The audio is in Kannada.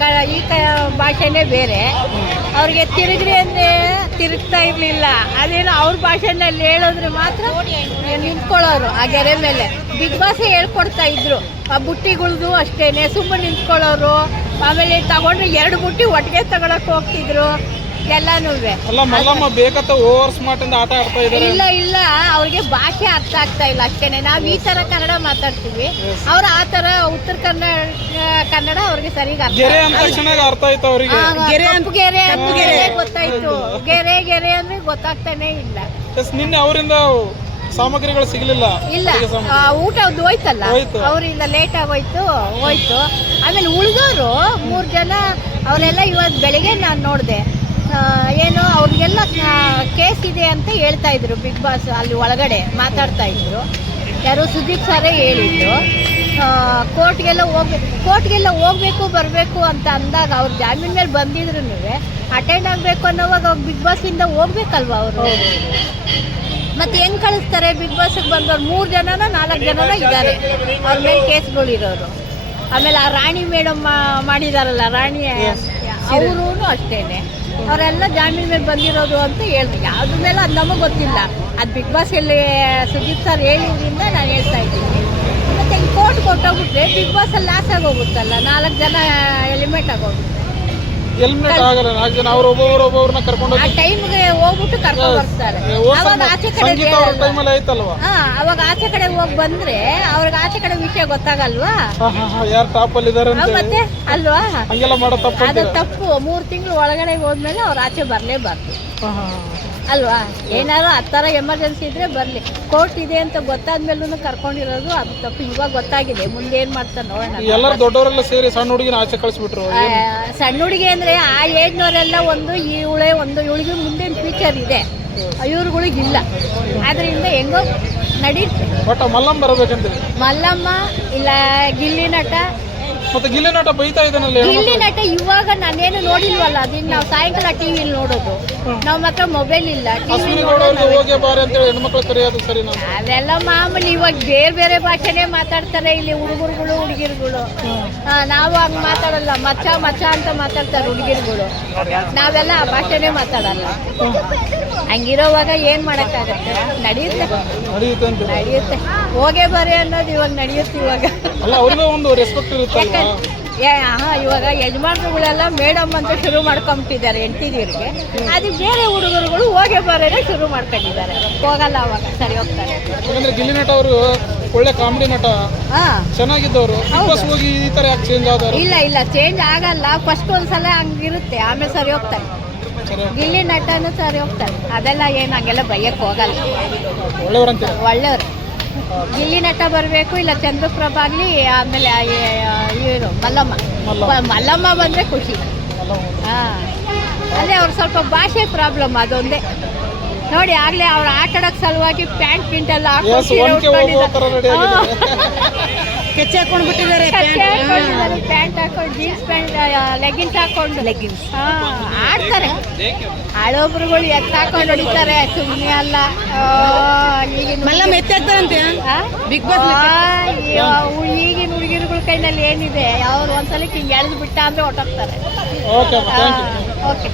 ಕ ಈ ಕ ಭಾಷೆನೇ ಬೇರೆ. ಅವ್ರಿಗೆ ತಿರುಗ್ರಿ ಅಂದರೆ ತಿರುಗ್ತಾ ಇರಲಿಲ್ಲ. ಅದೇನು ಅವ್ರ ಭಾಷೆನಲ್ಲಿ ಹೇಳಿದ್ರೆ ಮಾತ್ರ ನಿಂತ್ಕೊಳ್ಳೋರು ಆ ಗೆರೆ ಮೇಲೆ. ಬಿಗ್ ಬಾಸೇ ಹೇಳ್ಕೊಡ್ತಾ ಇದ್ರು. ಆ ಬುಟ್ಟಿಗಳ್ದು ಅಷ್ಟೇನೆ. ಸುಮ್ಮನೆ ನಿಂತ್ಕೊಳ್ಳೋರು. ಆಮೇಲೆ ತಗೊಂಡ್ರೆ ಎರಡು ಬುಟ್ಟಿ ಒಟ್ಟಿಗೆ ತಗೊಳಕ್ ಹೋಗ್ತಿದ್ರು. ಎಲ್ಲಾನು ಓವರ್ ಸ್ಮಾರ್ಟ್ ಆಟ ಆಡ್ತಾ ಇಲ್ಲ ಇಲ್ಲ. ಅವ್ರಿಗೆ ಭಾಷೆ ಅರ್ಥ ಆಗ್ತಾ ಇಲ್ಲ ಅಷ್ಟೇನೆ. ನಾವ್ ಈ ತರ ಕನ್ನಡ ಮಾತಾಡ್ತೀವಿ. ಅವ್ರು ಆ ತರ ಉತ್ತರ ಕನ್ನಡ ಕನ್ನಡ ಅವ್ರಿಗೆ ಸರಿಗ ಅರ್ಥ ಗೆರೆ ಅಂದ ತಕ್ಷಣ ಅರ್ಥ ಆಯ್ತು ಅವರಿಗೆ. ಗೆರೆ ಗೆರೆ ಗೊತ್ತಾಯ್ತು. ಗೆರೆ ಗೆರೆ ಅಂದ್ರೆ ಗೊತ್ತಾಗ್ತಾನೆ ಇಲ್ಲ. ಎಸ್ ನಿನ್ನೆ ಅವರಿಂದ ಸಾಮಗ್ರಿಗಳು ಸಿಗ್ಲಿಲ್ಲ. ಇಲ್ಲ ಆ, ಊಟ ಅದು ಹೋಯ್ತಲ್ಲ? ಹೋಯ್ತು. ಅವರಿಂದ ಲೇಟ್ ಆಗೋಯ್ತು ಹೋಯ್ತು ಆಮೇಲೆ ಉಳಿದವರು ಮೂರು ಜನ ಅವರೆಲ್ಲ ಇವತ್ತು ಬೆಳಿಗ್ಗೆ ನಾನು ನೋಡಿದೆ. ಏನು ಅವ್ರಿಗೆಲ್ಲ ಕೇಸ್ ಇದೆ ಅಂತ ಹೇಳ್ತಾ ಇದ್ರು ಬಿಗ್ ಬಾಸ್ ಅಲ್ಲಿ ಒಳಗಡೆ ಮಾತಾಡ್ತಾ ಇದ್ರು. ಯಾರು ಸುದೀಪ್ ಸರೇ ಹೇಳಿದ್ರು. ಕೋರ್ಟ್ಗೆಲ್ಲ ಹೋಗ್ಬೇಕು ಕೋರ್ಟ್ಗೆಲ್ಲ ಹೋಗ್ಬೇಕು ಬರಬೇಕು ಅಂತ ಅಂದಾಗ ಅವ್ರು ಜಾಮೀನ್ ಮೇಲೆ ಬಂದಿದ್ರು ಅಟೆಂಡ್ ಆಗಬೇಕು ಅನ್ನೋವಾಗ ಅವ್ರು ಬಿಗ್ ಬಾಸಿಂದ ಹೋಗ್ಬೇಕಲ್ವ ಅವರು? ಮತ್ತೆ ಹೆಂಗ್ ಕಳಿಸ್ತಾರೆ? ಬಿಗ್ ಬಾಸ್ಗೆ ಬಂದವ್ರು ಮೂರು ಜನನ ನಾಲ್ಕು ಜನನ ಇದ್ದಾರೆ. ಅವ್ರ ಮೇಲೆ ಕೇಸ್ಗಳಿರೋರು ಆಮೇಲೆ ಆ ರಾಣಿ ಮೇಡಮ್ ಮಾಡಿದಾರಲ್ಲ ರಾಣಿ ಅವರು ಅಷ್ಟೇನೆ. ಅವರೆಲ್ಲ ಜಾಮೀನ್ ಮೇಲೆ ಬಂದಿರೋದು ಅಂತ ಹೇಳಿದ್ರು ಯಾವ್ದ್ರ ಮೇಲೆ ಅದು ನಮಗೆ ಗೊತ್ತಿಲ್ಲ. ಅದು ಬಿಗ್ ಬಾಸ್ ಎಲ್ಲಿ ಸುದೀಪ್ ಸರ್ ಹೇಳಿದ್ರಿಂದ ನಾನು ಬಿಗ್ ಬಾಸ್ ಅಲ್ಲಿ ಲಾಸ್ ಆಗೋಗುತ್ತಲ್ಲ ನಾಲ್ಕು ಜನ ಎಲಿಮೆಂಟ್ ಆಗೋಗುತ್ತೆ ಎಲಿಮಿನೇಟ್ ಆಗಲ್ಲ ನಾಲ್ಕು ಜನ ಅವ್ರು ಒಬ್ಬೊಬ್ರು ಒಬ್ಬೊಬ್ರನ್ನ ಕರ್ಕೊಂಡು ಆ ಟೈಮ್ಗೆ ಹೋಗ್ಬಿಟ್ಟು ಕರ್ಕೊಂಡು ಬರ್ತಾರೆ. ಅವಾಗ ಆಚೆ ಕಡೆ ಸಂಗೀತ ಅವ್ರ ಟೈಮಲ್ಲಿ ಆಯ್ತಲ್ವಾ? ಹಾ ಅವಾಗ ಆಚೆ ಕಡೆ ಹೋಗಿ ಬಂದ್ರೆ ಅವ್ರಿಗೆ ಆಚೆ ಕಡೆ ವಿಷಯ ಗೊತ್ತಾಗಲ್ವಾ? ಹಾ ಹಾ ಹಾ ಯಾರು ಟಾಪ್ ಅಲ್ಲಿ ಇದಾರೆ ಆ, ಅಂತ ಮತ್ತೆ? ಅಲ್ವಾ? ಹಂಗೆಲ್ಲ ಮಾಡೋ ತಪ್ಪು ಅದು ತಪ್ಪು. ಮೂರು ತಿಂಗಳು ಒಳಗಡೆ ಹೋದ್ಮೇಲೆ ಅವ್ರ ಆಚೆ ಬರಲೇಬಾರ್ದು. ಹಾ ಹಾ. ಅಲ್ವಾ? ಏನಾದ್ರು ಆ ಥರ ಎಮರ್ಜೆನ್ಸಿ ಇದ್ರೆ ಬರಲಿ. ಕೋರ್ಟ್ ಇದೆ ಅಂತ ಗೊತ್ತಾದ್ಮೇಲೂ ಕರ್ಕೊಂಡಿರೋದು ಅದು ತಪ್ಪು. ಇವಾಗ ಗೊತ್ತಾಗಿದೆ. ಮುಂದೆ ಏನು ಮಾಡ್ತಾರೆ ನೋಡೋಣ. ಈ ಎಲ್ಲರೂ ದೊಡ್ಡವರೆಲ್ಲ ಸೇರಿ ಸಣ್ಣ ಹುಡುಗಿನ ಆಚೆ ಕಳಿಸ್ಬಿಟ್ರು. ಸಣ್ಣ ಹುಡುಗಿ ಅಂದ್ರೆ ಆ ಏಜ್ನವರೆಲ್ಲ ಒಂದು ಇವಳೆ ಒಂದು ಇವಳಿಗೆ ಮುಂದೆ ಫ್ಯೂಚರ್ ಇದೆ. ಇವ್ರುಗಳಿಗಿಲ್ಲ ಆದ್ರಿಂದ ಹೆಂಗೋ ನಡೀತು ಬಟ್ ಮಲ್ಲಮ್ಮ ಮಲ್ಲಮ್ಮ ಇಲ್ಲ ಗಿಲ್ಲಿ ನಟ ಮತ್ತೆ ಗಿಲ್ಲಿ ನಟ ಬೈತಾ ಇದ್ದಾನಲ್ಲ ಗಿಲ್ಲಿ ನಟ ಇವಾಗ ನಾನೇನು ನೋಡಿಲ್ವಲ್ಲ ಅದನ್ನ ನಾವು ಸಾಯಂಕಾಲ ಟಿವಿ ನೋಡೋದು. ನಾವು ಮಕ್ಕಳ ಮೊಬೈಲ್ ಇಲ್ಲ ಟಿವಿ ಹೋಗಿ ಬಾರಿ ಅಂತೇಳಿ ಹೆಣ್ಮಕ್ಳು ಕರೆಯೋದು ಸರಿ ನಾನು? ಅದೆಲ್ಲ ಮಾಮೂಲಿ ಇವಾಗ ಬೇರೆ ಬೇರೆ ಭಾಷೆನೇ ಮಾತಾಡ್ತಾರೆ ಇಲ್ಲಿ ಹುಡುಗರುಗಳು ಹುಡುಗಿರುಗಳು. ನಾವು ಹಂಗ್ ಮಾತಾಡಲ್ಲ ಮಚ್ಚ ಮಚ್ಚ ಅಂತ ಮಾತಾಡ್ತಾರೆ ಹುಡುಗಿರುಗಳು. ನಾವೆಲ್ಲ ಆ ಭಾಷೆನೇ ಮಾತಾಡಲ್ಲ. ಹಂಗಿರೋವಾಗ ಏನ್ ಮಾಡಕ್ಕಾಗತ್ತೆ? ನಡೆಯುತ್ತೆ. ನಡೆಯುತ್ತೆ ಅಂತ. ಹೋಗೇ ಬರೇ ಅನ್ನೋದು ಇವಾಗ ನಡೆಯುತ್ತೆ ಇವಾಗ. ಅಲ್ಲ ಅವ್ರಿಗೂ ಒಂದು ರೆಸ್ಪೆಕ್ಟ್ ಇರುತ್ತಲ್ವಾ? ಯಾಕಂದ್ರೆ ಏ ಹಾ ಇವಾಗ ಯಜಮಾನ್ರುಗಳೆಲ್ಲ ಮೇಡಮ್ ಅಂತ ಶುರು ಮಾಡ್ಕೊಂಬಿಟ್ಟಿದ್ದಾರೆ ಹೆಂಡತಿದಿರಿಗೆ. ಅದು ಬೇರೆ ಹುಡುಗರುಗಳು ಹೋಗಿ ಬರೋದೇ ಶುರು ಮಾಡ್ಕೊಂಡಿದ್ದಾರೆ. ಹೋಗಲ್ಲ ಅವಾಗ ಸರಿ ಹೋಗ್ತಾರೆ. ಯಾಕಂದ್ರೆ ಗಿಲ್ಲಿ ನಟ ಅವರು ಒಳ್ಳೆ ಕಾಮಿಡಿ ನಟ. ಹಾ. ಚೆನ್ನಾಗಿದ್ದವರು. ಹೋಗಿ ಈ ತರ ಯಾಕೆ ಚೇಂಜ್ ಆದವರು? ಇಲ್ಲ ಇಲ್ಲ ಚೇಂಜ್ ಆಗಲ್ಲ. ಫಸ್ಟ್ ಒಂದ್ಸಲ ಹಂಗಿರುತ್ತೆ ಆಮೇಲೆ ಸರಿ ಹೋಗ್ತಾರೆ. ಗಿಲ್ಲಿ ನಟನು ಸರಿ ಹೋಗ್ತಾರೆ. ಅದೆಲ್ಲ ಏನು ಹಂಗೆಲ್ಲ ಬೈಯಕ್ಕೆ ಹೋಗಲ್ಲ. ಒಳ್ಳೆಯವ್ರು ಒಳ್ಳೆಯವರು. ಗಿಲ್ಲಿ ನಟ ಬರಬೇಕು ಇಲ್ಲ ಚಂದ್ರಪ್ರಭ ಆಗಲಿ ಆಮೇಲೆ ಇವರು ಮಲ್ಲಮ್ಮ. ಮಲ್ಲಮ್ಮ. ಬಂದರೆ ಖುಷಿ. ಹಾಂ. ಅದೇ ಅವ್ರು ಸ್ವಲ್ಪ ಭಾಷೆ ಪ್ರಾಬ್ಲಮ್ ಅದೊಂದೇ. ನೋಡಿ ಆಗಲೇ ಅವ್ರು ಆಟಾಡೋಕ್ಕೆ ಸಲುವಾಗಿ ಪ್ಯಾಂಟ್ ಪಿಂಟ್ ಎಲ್ಲ ಎಸ್ ಆಗಿದೆ ಹಾಕೊಂಡು ಬಿಟ್ಟಿದ್ದಾರೆ ಪ್ಯಾಂಟ್. ಹಾಕೊಂಡು ಜೀನ್ಸ್ ಪ್ಯಾಂಟ್ ಲೆಗಿನ್ಸ್ ಹಾಕೊಂಡು. ಲೆಗಿನ್ಸ್ ಆಡ್ತಾರೆ. ಹಳೊಬ್ರುಗಳು ಎತ್ತ ಹಾಕೊಂಡು ಹೊಡಿತಾರೆ ಸುಮ್ಮನೆ ಅಲ್ಲ. ಮಲ್ಲಮ್ಮ ಎತ್ತಾಗ್ತಾರಂತೆ ಬಿಗ್ ಬಾಸ್ ಈಗಿನ ಹುಡುಗಿರುಗಳ ಕೈನಲ್ಲಿ ಏನಿದೆ ಅವ್ರು ಒಂದ್ಸಲಕ್ಕೆ ಹಿಂಗೆ ಎಳೆದು ಬಿಟ್ಟ ಅಂದ್ರೆ ಹೊಟ್ಟೋಗ್ತಾರೆ. Okay thank you okay